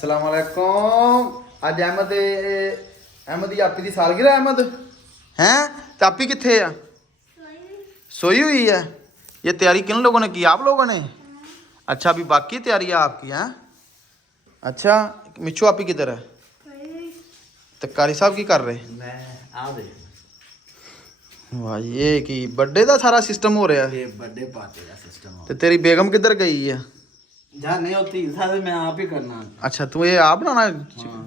अस्सलाम वालेकुम। आज अहमद की आपी की सालगिरह अहमद हैं तो आपी कितने आ? सोई हुई है। ये तैयारी किन लोगों ने की? आप लोगों ने। अच्छा अभी बाकी तैयारी है आपकी हैं? अच्छा मिच्छू आपी किधर है? तो कारी साहब की कर रहे? वाह ये की बर्थडे का सारा सिस्टम हो रहा है। बर्थडे पार्टी का सिस्टम तो तेरी बेगम किधर गई है? जा नहीं होती सारे मैं आप ही करना। अच्छा तू ये आप बनाना? हाँ।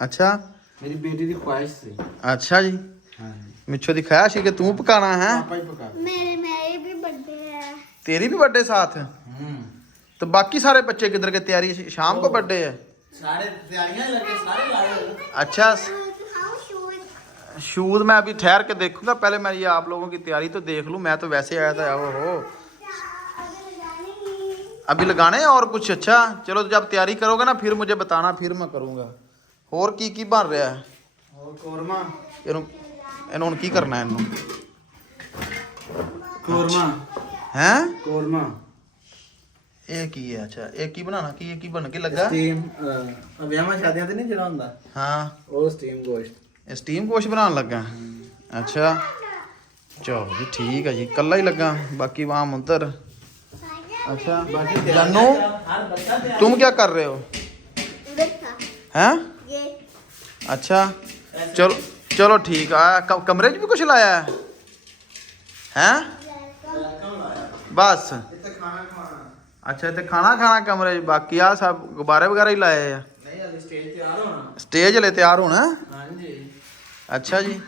अच्छा मेरी बेटी की ख्वाहिश थी। अच्छा जी हाँ मिच्छो की ख्वाहिश है कि तू पकाना है। पापा ही पका। मेरे भी बर्थडे है। तेरी भी बर्थडे साथ है? तो बाकी सारे बच्चे किधर के? तैयारी शाम को बर्थडे है। सारे तैयारियां लगे सारे लाए। अच्छा शूज मैं अभी ठहर के देखूंगा, पहले मैं ये आप लोगों की तैयारी तो देख लूं। मैं तो वैसे आया था। ओहो अभी लगाने हैं और कुछ? अच्छा चलो जब तैयारी करोगे ना फिर मुझे बताना, फिर मैं करूँगा। और की बन रहा है? और कोरमा ਇਹਨੂੰ ਕੀ ਕਰਨਾ ਇਹਨੂੰ? कोरमा हैं कोरमा ਇਹ ਕੀ ਹੈ? ਅੱਛਾ ਇਹ ਕੀ ਬਣਾਉਣਾ? ਕੀ ਬਣ ਕੇ ਲੱਗਾ? स्टीम ਵਿਆਹਾਂ ਸ਼ਾਦੀਆਂ ਤੇ ਨਹੀਂ ਜਿਹੜਾ ਹੁੰਦਾ ਹਾਂ ਉਹ ਸਟੀਮ ਗੋਸ਼ਤ। ਇਹ ਸਟੀਮ ਕੁਛ ਬਣਾਉਣ ਲੱਗਾ? ਅੱਛਾ ਚਲੋ ਜੀ ਠੀਕ ਹੈ ਜੀ। ਕੱਲਾ ਹੀ ਲੱਗਾ ਬਾਕੀ ਵਾਮ ਉਧਰ। अच्छा जानू तुम क्या कर रहे हो? हैं अच्छा चलो चलो ठीक है। कमरे च भी कुछ लाया है? हैं बस अच्छा इतने खाना खाना कमरे च, बाकी आ सब गुब्बारे वगैरह ही लाए हैं? नहीं अभी स्टेज तैयार होना। स्टेज हले तैयार होना? हाँ जी अच्छा जी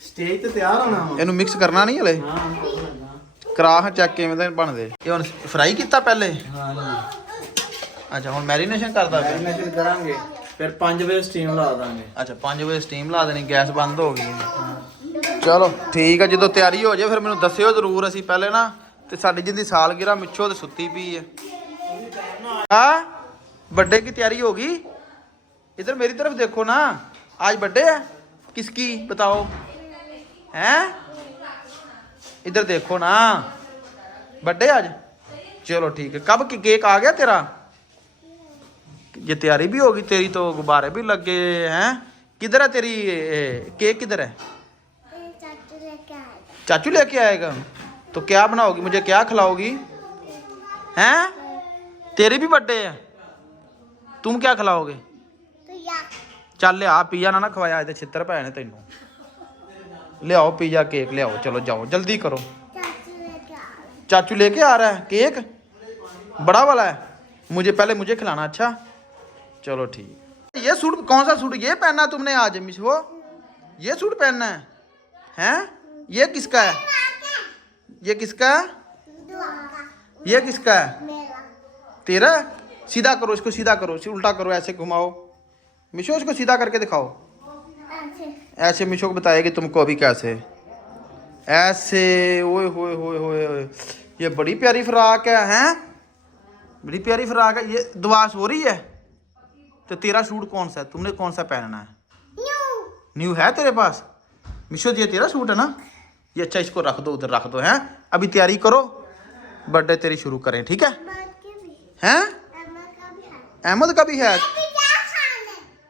स्टेज ਤੇ ਤਿਆਰ ਹੋਣਾ। ਇਹਨੂੰ ਮਿਕਸ ਕਰਨਾ ਨਹੀਂ ਹਲੇ? ਹਾਂ ਕਰਾ ਹਾਂ ਚੈੱਕ ਕਿਵੇਂ ਦੇ ਬਣਦੇ। ਇਹ ਹੁਣ ਫਰਾਈ ਕੀਤਾ ਪਹਿਲੇ? ਹਾਂ ਜੀ ਅੱਛਾ ਹੁਣ ਮੈਰੀਨੇਸ਼ਨ ਕਰਦਾ ਪਿਆ? ਮੈਰੀਨੇਸ਼ਨ ਕਰਾਂਗੇ ਫਿਰ 5 ਵਜੇ ਸਟੀਮ ਲਾ ਦਾਂਗੇ। ਅੱਛਾ 5 ਵਜੇ ਸਟੀਮ ਲਾ ਦੇਣੀ, ਗੈਸ ਬੰਦ ਹੋ ਗਈ। ਚਲੋ ਠੀਕ ਹੈ ਜਦੋਂ ਤਿਆਰੀ ਹੋ ਜਾਏ ਫਿਰ ਮੈਨੂੰ ਦੱਸਿਓ ਜ਼ਰੂਰ। ਅਸੀਂ ਪਹਿਲੇ ਨਾ ਤੇ ਸਾਡੀ ਜਿੰਦੀ ਸਾਲਗਿਰਾ ਮਿੱਛੋ ਤੇ ਸੁੱਤੀ ਪਈ ਹੈ। हाँ बर्थडे की तैयारी होगी? इधर मेरी तरफ देखो ना, आज बर्थडे है किसकी बताओ? हैं इधर देखो ना, बर्थडे आज। चलो ठीक है। कब केक आ गया तेरा? ये तैयारी भी होगी तेरी तो गुब्बारे भी लग गए हैं। किधर है तेरी केक? किधर है? चाचू लेके आएगा। तो क्या बनाओगी? मुझे क्या खिलाओगी? हैं तेरी भी बर्थडे है, तुम क्या खिलाओगे? चल ले आ पिज़्ज़ा ना खवाया अज छित्र पै ने तेनों। ले आओ पिज़्ज़ा केक ले आओ। चलो जाओ जल्दी करो। चाचू लेके आ रहा है केक बड़ा वाला है? मुझे पहले मुझे खिलाना। अच्छा चलो ठीक। ये सूट कौन सा सूट ये पहना तुमने आज मिसो? ये सूट पहनना है? हैं ये किसका है? ये किसका है? ये किसका है? तेरा? सीधा करो इसको, सीधा करो, उल्टा करो, ऐसे घुमाओ। मिशो इसको सीधा करके दिखाओ। ऐसे मिशो को बताएगी तुमको अभी कैसे ऐसे। ओए होए होए होए ये बड़ी प्यारी फ्राक है। हैं बड़ी प्यारी फ्राक है। ये दुआस हो रही है। तो तेरा सूट कौन सा है? तुमने कौन सा पहनना है? न्यू है तेरे पास? मिशो ये तेरा सूट है ना ये? अच्छा इसको रख दो उधर, रख दो। हैं अभी तैयारी करो, बर्थडे तेरी शुरू करें ठीक है? हैं अहमद का भी है?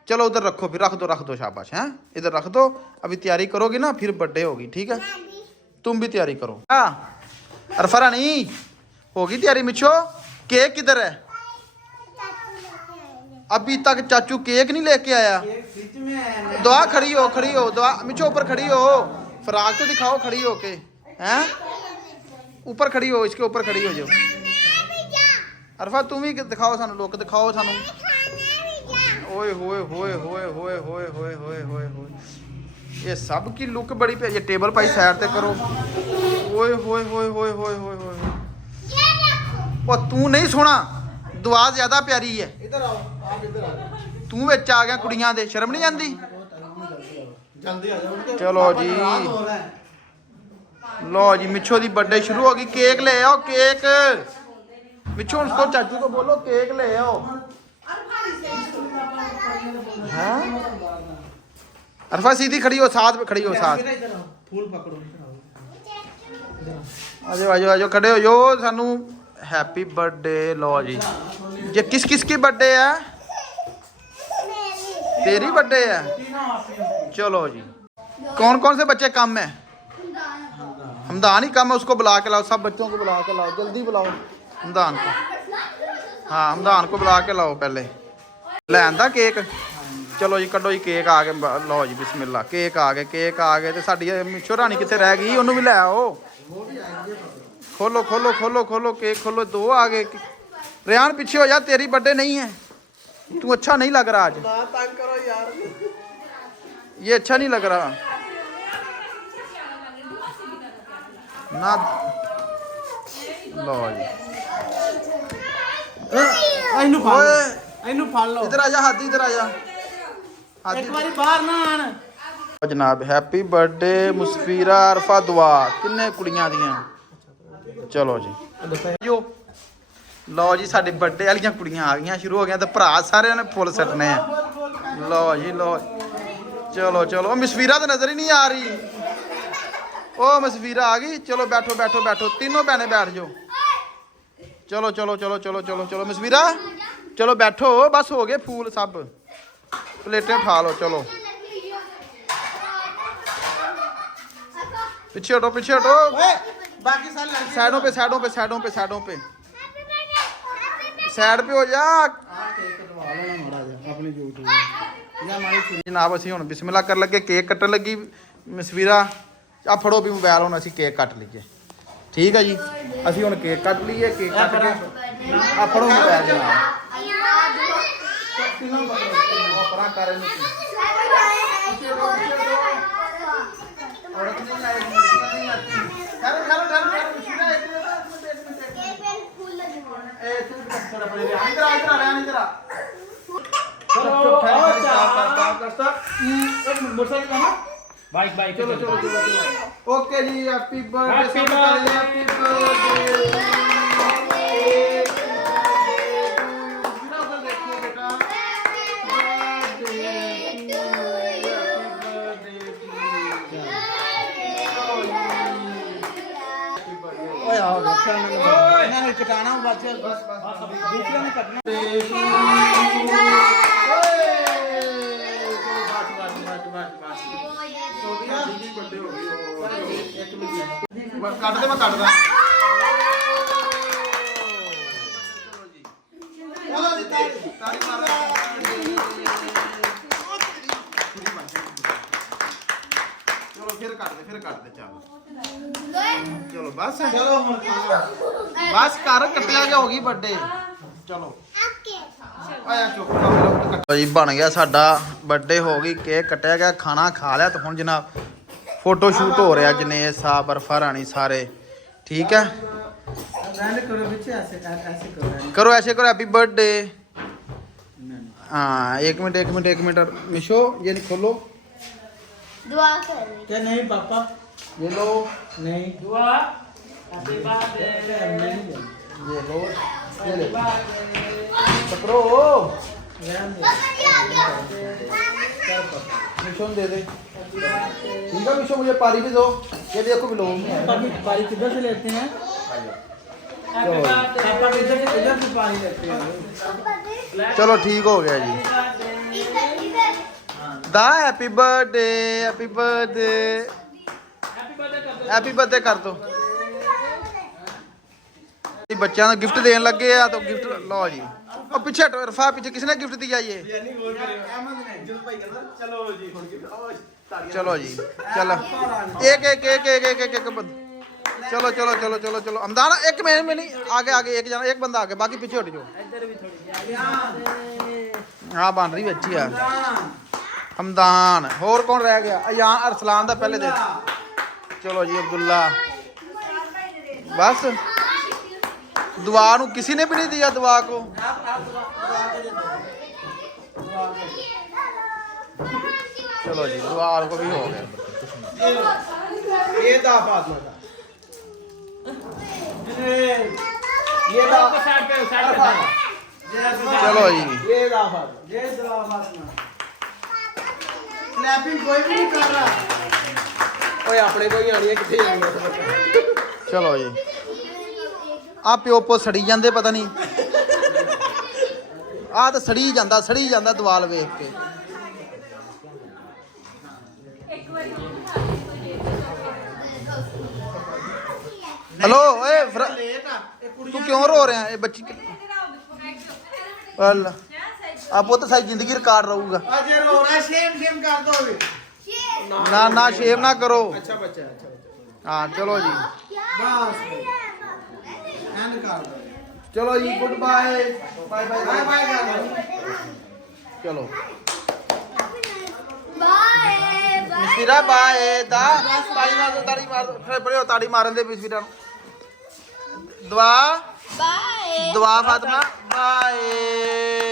चलो उधर रखो फिर, रख दो शाबाश। हैं इधर रख दो। अभी तैयारी करोगी ना फिर बर्थडे होगी ठीक है? तुम भी तैयारी करो। हाँ अरफरा नहीं होगी तैयारी। मिच्छो केक किधर है? अभी तक चाचू केक नहीं लेके आया। दुआ खड़ी हो दुआ। मिच्छो ऊपर खड़ी हो, फ्राक तो दिखाओ खड़ी हो के। हैं ऊपर खड़ी हो, इसके ऊपर खड़ी हो जाओ। अरफा तुम ही दिखाओ सानू, लोग दिखाओ सानू। ओए होए होए होए होए होए होए होए होए होए ये सब की लुक बड़ी पे। ये टेबल पाई साइड ते करो। ओए होए होए होए होए होए होए ओ तू नहीं सोना, दुआ ज्यादा प्यारी है। इधर आओ आप, इधर आओ। तू विच आ गया कुड़ियां दे, शर्म नहीं आंदी? जल्दी आ जाओ। चलो जी लो जी मिच्छो दी बर्थडे शुरू होगी। केक ले आओ केक। मिच्छो उसको चाचू को बोलो केक ले आओ। हैं अरफा सीधी खड़ी हो, साथ में खड़ी हो, साथ। फूल पकड़ो। आजो आजो आजो खड़े हो जो सानू हैप्पी बर्थडे। लो जी ये किस किस की बर्थडे है? तेरी बर्थडे है। चलो जी, कौन कौन से बच्चे कम है? हमदान ही कम है, उसको बुला के लाओ, सब बच्चों को बुला के लाओ, जल्दी बुलाओ हमदान को। हाँ हमदान को बुला के लाओ पहले। ले आंदा केक। चलो जी कड्डो जी केक आ गए, लो जी बिस्मिल्ला केक आ गए ते साडी मिशो रानी कित्थे रह गई, ओनू भी ले आओ। खोलो खोलो खोलो खोलो केक खोलो, 2 आ गए। रेहान पीछे हो जा, तेरी बर्थडे नहीं है, तू अच्छा नहीं लग रहा आज, तंग करो यार। ये अच्छा नहीं लग रहा ना। लो जी ਇਹਨੂੰ ਫੜ ओए ਲਓ, ਇਹਨੂੰ ਫੜ ਲਓ। इधर आ जा हाथी, इधर आ जा हाथी। ਇੱਕ ਵਾਰੀ ਬਾਹਰ ਨਾ ਆਣ। जनाब हैप्पी बर्थडे मुस्फीरा अरफा दुआ, किन्ने कुड़ियां दियां। चलो जी जो लो जी साडी बर्थडे वाली कुड़ियां आ गई, शुरू हो गया, तो भरा सारे ने फुल सटने हैं। लो जी लो, चलो चलो मुस्फीरा तो नजर ही नहीं आ रही। ओ मुस्फीरा आ गई, चलो बैठो बैठो बैठो, तीनों भैने बैठ जाओ। चलो चलो चलो चलो चलो चलो मुस्फीरा चलो बैठो, बस हो गए फूल सब, प्लेटें उठा लो। चलो पीछे हटो पीछे हटो, ਬਾਕੀ ਸਾਰੇ ਲੱਗ साइडों पे साइडों पे साइडों पे साइडों पे साइड पे हो जा। ਆ ਕੇਕ ਕਟਵਾ ਲੈਣਾ ਮਾੜਾ ਜਿਹਾ ਆਪਣੀ ਡਿਊਟੀ ਜਾਂ ਮਾੜੀ ਛੁਰੀ। जनाब ਅਸੀਂ ਹੁਣ ਬਿਸਮਿਲ੍ਲਾ ਕਰਨ ਲੱਗੇ, ਕੇਕ ਕੱਟਣ ਲੱਗੀ ਮਸਵੀਰਾ। ਆ ਫੜੋ ਵੀ ਮੋਬਾਈਲ, ਹੁਣ ਅਸੀਂ ਕੇਕ ਕੱਟ ਲਈਏ। ਠੀਕ ਹੈ ਜੀ, ਅਸੀਂ ਹੁਣ ਕੇਕ ਕੱਟ ਲਈਏ। ਕੇਕ ਕੱਟ ਕੇ ਆ ਫੜੋ ਮੋਬਾਈਲ ਜਨਾਬ। ਉਹ ਪਰਾਂ ਕਰ ਇਹਨੂੰ ਕੀ। औरत नहीं आएगी, लड़कियां नहीं आती। ठहरो ठहरो ठहरो ठहरो मसवीरा, एक मिनट ए तू थोड़ा पड़े रे, इधर आ इधर आ रेहान, इधर आ। ਚਲੋ स्टॉप कर स्टॉप। एक मिनट मोटरसाइकिल का ना ਬਾਈਕ ਬਾਈਕ चलो चलो चलो चलो। ओके जी, हैप्पी बर्थडे Happy सबको, हैप्पी बर्थडे। देखो बेटा, ਓਏ ਆ ਬੱਚਾ ਇਹਨਾਂ ਨੇ ਕਟਾਣਾ ਬੱਚਾ ਬਸ ਬਸ ਦੂਸਰਿਆਂ ਨੇ ਕੱਟਣਾ। ਕੱਟ ਦੇ, ਮੈਂ ਕੱਟਦਾ। ਚਲੋ ਜੀ ਤਾੜੀ ਮਾਰ। ਚਲੋ ਫਿਰ ਕੱਟ ਦੇ ਚੱਲ। ਚਲੋ ਬਸ ਚਲੋ ਹੁਣ ਬਸ ਕਰ, ਕੱਟਿਆ ਗਿਆ, ਹੋ ਗਈ ਬਰਥਡੇ। ਚਲੋ ਆਇਆ ਚੁੱਪ ਜੀ, ਬਣ ਗਿਆ ਸਾਡਾ ਬਰਥਡੇ, ਹੋ ਗਈ, ਕੇਕ ਕੱਟਿਆ ਗਿਆ, ਖਾਣਾ ਖਾ ਲਿਆ, ਤੇ ਹੁਣ ਜਨਾਬ ਫੋਟੋ ਸ਼ੂਟ ਹੋ ਰਿਹਾ। ਜਨੇਸ਼ ਸਾਹਿਬ, ਬਰਫਾ ਰਾਣੀ ਸਾਰੇ ठीक है। करो पीछे ऐसे करो करो ऐसे करो, हैप्पी बर्थडे। हाँ एक मिनट मिशो ये नहीं खोलो, दुआ कर रही। क्या नहीं पापा ये लो, नहीं दुआ हैप्पी बर्थडे नहीं ये लो, ये ले पकड़ो, मिशो दे दे। ठीक है मिशो, मुझे पारी भी दो, ये देखो भी लो। पानी किधर से लेते हैं? पापा इधर से पानी लेते हैं। चलो ठीक हो गया जी। इधर इधर दा happy birthday, happy birthday, happy birthday कर दो। बच्चों को गिफ्ट देने लगे आ, तो गिफ्ट लो जी। और पीछे हटो रफा, पीछे किसने गिफ्ट दिया ये? चलो जी, चलो एक एक एक एक एक एक एक चलो चलो चलो चलो चलो हमदान एक में नहीं, आगे आगे एक जना, एक बंदा आगे, बाकी पीछे हट जाओ। हाँ बन रही अच्छी है हमदान। और कौन रह गया? यहाँ अरसलान दा पहले दे। चलो जी अब्दुल्ला, बस दुआ नू किसी ने भी नहीं दिया, दुआ को चलो जी दुआ को भी हो गया। ये दा फातिमा दा, ये दा साइड पे चलो जी ये दा फातिमा, ये दा फातिमा। स्नैपिंग कोई भी नहीं कर रहा। ओए अपने को ही आनी है किथे जानी है। चलो जी आ प्यो पो सड़ी जाते, पता नहीं आ तो सड़ी जाता दवाल वेख के। हेलो ओए ਲੇਟ ਆ ਇਹ ਕੁੜੀ तू क्यों रो रहा है ये बच्ची अल्लाह आप वो तो सारी जिंदगी रिकॉर्ड रहूगा ਅਜੇ ਰੋ ਰਿਹਾ ਸ਼ੇਮ ਕਰ ਦੋਗੇ ना ना शेम ना करो ਅੱਛਾ ਬੱਚਾ हाँ चलो जी ਬਸ ਐਂਡ ਕਰ ਦੋ चलो जी good bye bye bye bye ਕਰ ਦੋ चलो ਬਾਏ मिस्फिरा बाय दा ताड़ी मार दो फिर बड़े हो ताड़ी मारन दे मिस्फिरा दुआ ਬਾਏ दुआ फातिमा बाय